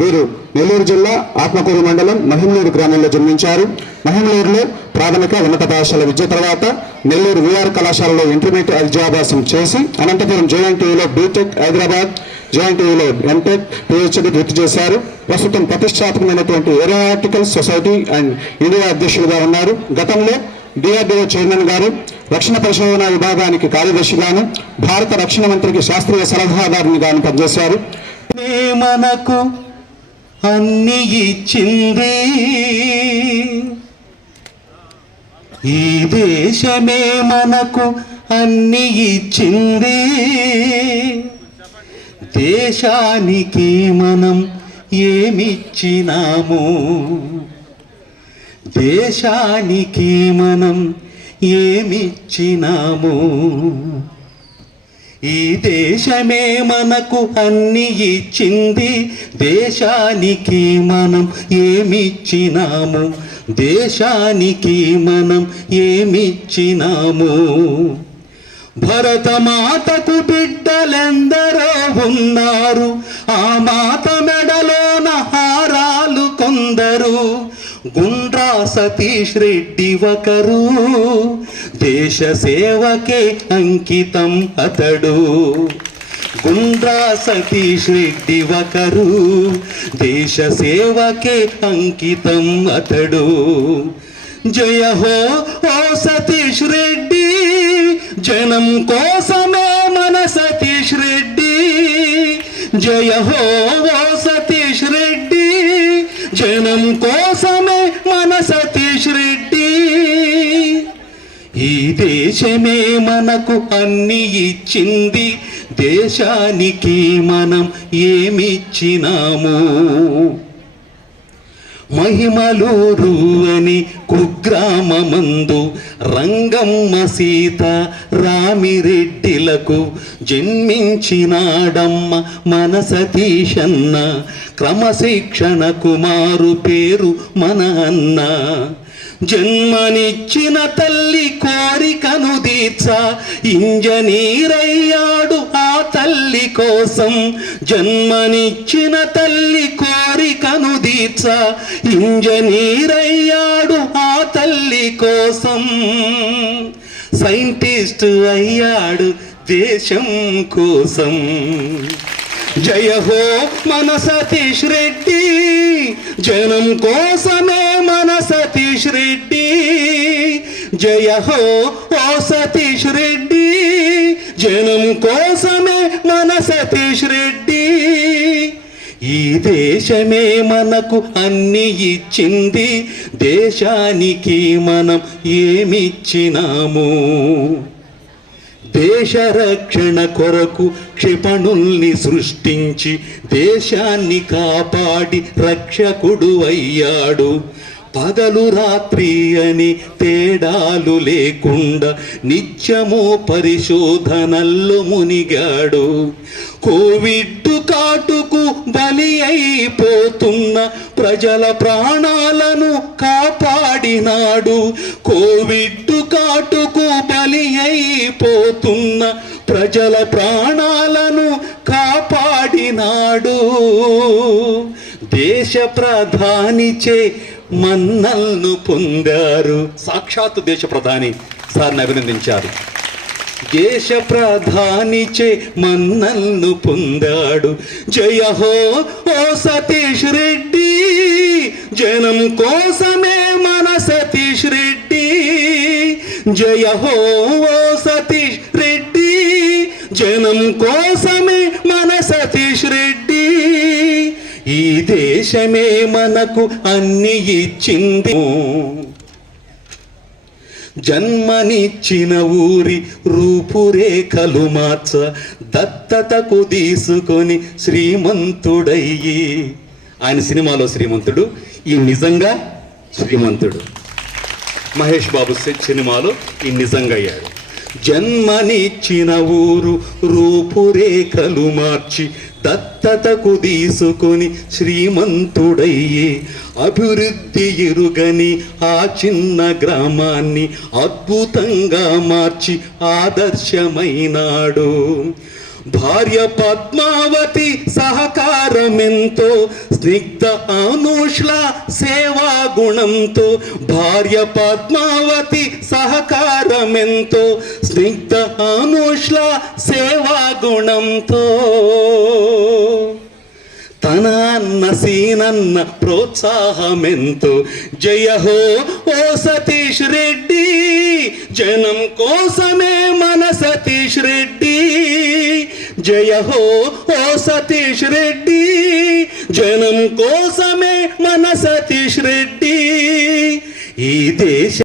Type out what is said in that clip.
వీరు నెల్లూరు జిల్లా ఆత్మకూరు మండలం మహిమలూరు గ్రామంలో జన్మించారు. మహిమలూరులో ప్రాథమిక ఉన్నత పాఠశాల విద్య తర్వాత నెల్లూరు విఆర్ కళాశాలలో ఇంటర్మీడియట్ విద్యాభ్యాసం చేసి అనంతపురం జేఎన్టీయూలో బీటెక్ హైదరాబాద్ జేఎన్టీయూలో ఎంటెక్ పిహెచ్డి పూర్తి చేశారు. ప్రస్తుతం ప్రతిష్టాత్మకమైనటువంటి ఏరోనాటికల్ సొసైటీ అండ్ ఇండియా అధ్యక్షులుగా ఉన్నారు. గతంలో డిఆర్డీఓ చైర్మన్ గారు రక్షణ పరిశోధన విభాగానికి కార్యదర్శిగాను భారత రక్షణ మంత్రికి శాస్త్రీయ సలహాదారునిగాను పనిచేశారు. మనకు అన్ని ఇచ్చింది ఈ దేశమే మనకు అన్ని ఇచ్చింది దేశానికి మనం ఏమిచ్చినాము? దేశానికి మనం ఏమిచ్చినాము? ఈ దేశమే మనకు అన్ని ఇచ్చింది. దేశానికి మనం ఏమిచ్చినాము? దేశానికి మనం ఏమిచ్చినాము? భరతమాతకు బిడ్డలెందరో ఉన్నారు. ఆ మాత మెడలోన హారాలు కొందరు. గుండ్రా సతీష్ రెడ్డి ఒకరు. దేశ సేవకే అంకితం అతడు. గుండ్రా సతీష్ రెడ్డి ఒకరు దేశ సేవకే అంకితం అతడు. జయ హో ఓ సతీష్ రెడ్డి జనం కోసమే మన సతీష్ రెడ్డి. జయ హో ఓ సతీష్ రెడ్డి జనం కోసమే మన సతీష్ రెడ్డి. ఈ దేశమే మనకు అన్ని ఇచ్చింది. దేశానికి మనం ఏమిచ్చినాము? మహిమలూరు అని కుగ్రామమందు రంగమ్మ సీత రామిరెడ్డిలకు జన్మించినాడమ్మ మన సతీషన్న క్రమశిక్షణ కుమారు పేరు మన అన్న. జన్మనిచ్చిన తల్లి కోరికను దీర్చ ఇంజనీరయ్యాడు ఆ తల్లి కోసం. జన్మనిచ్చిన తల్లి కోరికను దీర్చ ఇంజనీరయ్యాడు ఆ తల్లి కోసం. సైంటిస్ట్ అయ్యాడు దేశం కోసం. జయ హో మన సతీష్ రెడ్డి. జనం కోసమే మన సతీష్ రెడ్డి. జయ హో ఓ సతీష్ రెడ్డి. జనం కోసమే మన సతీష్ రెడ్డి. ఈ దేశమే మనకు అన్ని ఇచ్చింది. దేశానికి మనం ఏమిచ్చినాము? దేశ రక్షణ కొరకు క్షిపణుల్ని సృష్టించి దేశాన్ని కాపాడి రక్షకుడు అయ్యాడు. పగలు రాత్రి అని తేడాలు లేకుండా నిత్యము పరిశోధనల్లో మునిగాడు. కోవిడ్ కాటుకు బలి అయిపోతున్న ప్రజల ప్రాణాలను కాపాడినాడు. కోవిడ్ కాటుకు అయిపోతున్న ప్రజల ప్రాణాలను కాపాడినాడు. దేశ ప్రధానిచే మన్నల్ను పొందారు. సాక్షాత్తు దేశ ప్రధాని సార్ని అభినందించారు. దేశ ప్రధానిచే మన్నల్ను పొందాడు. జయ హో ఓ సతీష్ రెడ్డి జనం కోసమే మన సతీష్ రెడ్డి. జయ హో ఓ క్షణం కోసమే మన సతీష్ రెడ్డి. ఈ దేశమే మనకు అన్ని ఇచ్చింది. జన్మనిచ్చిన ఊరి రూపురేఖలు మార్చ దత్తతకు తీసుకొని శ్రీమంతుడయ్యి. ఆయన సినిమాలో శ్రీమంతుడు ఈ నిజంగా శ్రీమంతుడు. మహేష్ బాబు సినిమాలో ఈ నిజంగా అయ్యాడు. జన్మనిచ్చిన ఊరు రూపురేఖలు మార్చి దత్తతకు తీసుకొని శ్రీమంతుడయ్యే అభివృద్ధి ఎరుగని ఆ చిన్న గ్రామాన్ని అద్భుతంగా మార్చి ఆదర్శమైనాడు. భార్య పద్మావతి సహకారమెంతో స్నిగ్ధ అనుష్ల సేవ గుణంతో భార్య పద్మావతి సహకారమెంతో స్నిగ్ధ అనుష్ల సేవా గుణంతో. తనన్న సీనన్న ప్రోత్సాహమెంతో జయ హో ఓ సతీష్ రెడ్డి జనం కోసమే మన సతీష్ రెడ్డి. జయ హో ఓ సతీష్ రెడ్డి జనం కోసమే మన సతీష్ రెడ్డి ఈ దేశ